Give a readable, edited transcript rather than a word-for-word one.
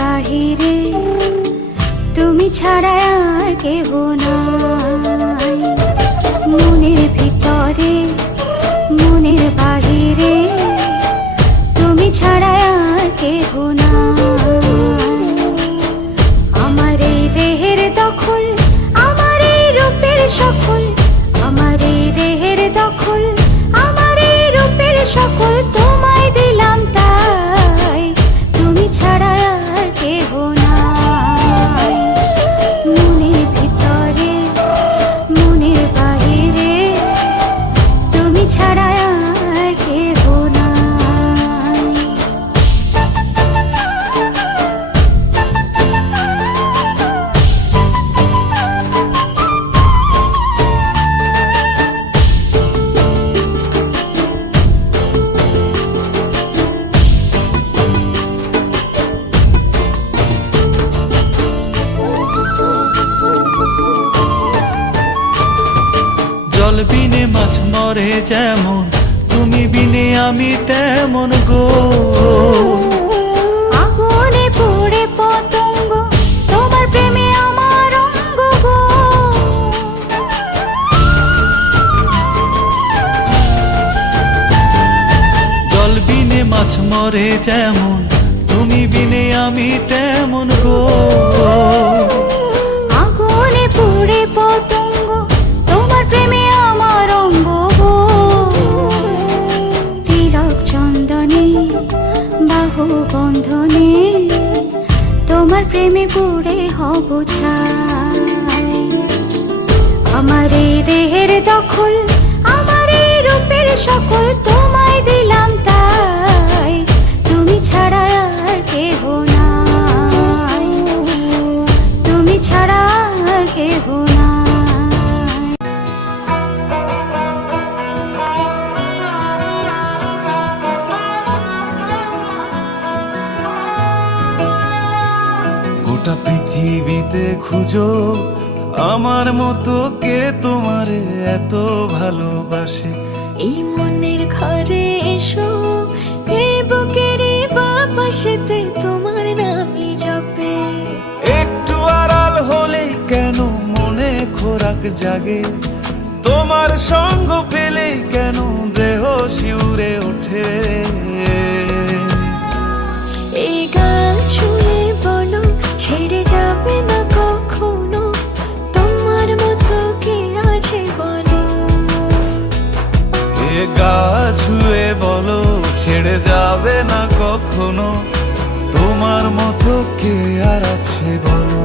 বাহিরে তুমি ছাড়া আর কেহ নাই। মনের ভিতরে মনের বাহিরে তুমি ছাড়া আর কেহ নাই। আমার এই দেহের দখল, আমার এই রূপের সকল, আমার এই দেহের দখল, আমার এই রূপের সকল তোমায় দিলাম তাই, তুমি ছাড়া আর কেহ নাই। মনের ভিতরে মনের বাহিরে তুমি ছাড়া আর কেহ নাই। জল বিনে মাছ মরে যেমন, তুমি বিনে আমি তেমন গো। আগুনে পুড়ে পতঙ্গ, তোমার প্রেমে আমার অঙ্গ গো। জল বিনে মাছ মরে যেমন, তুমি বিনে আমি তেমন গো। আগুনে পুড়ে পতঙ্গ, তোমার প্রেমে আমার অঙ্গ গো। তিলক চন্দনে বাহু বন্ধনে তোমার প্রেমে পুড়ে হব ছাই। আমার এই দেহের দখল, আমার এই রূপের সকল তোমায় দিলাম তাই, তুমি ছাড়া আর কেহ নাই, তুমি ছাড়া আর কেহ নাই। গোটা পৃথিবীতে খুঁজো আমার মতো কে তোমারে এত ভালোবাসে। এই মনের ঘরে এসো, এই বুকেরই বাপাশেতে তোমার নামই জপে। একটু আড়াল হলেই কেন মনে খোরাক জাগে, তোমার সঙ্গ পেলেই কেন দেহ শিউরে ওঠে। এই গান ছুঁয়ে বলো ছেড়ে যাবে না কখনো, তোমার মতো কে আছে বলো। এ গা ছুঁয়ে বলো ছেড়ে যাবে না কখনো, তোমার মতো কে আর আছে বলো।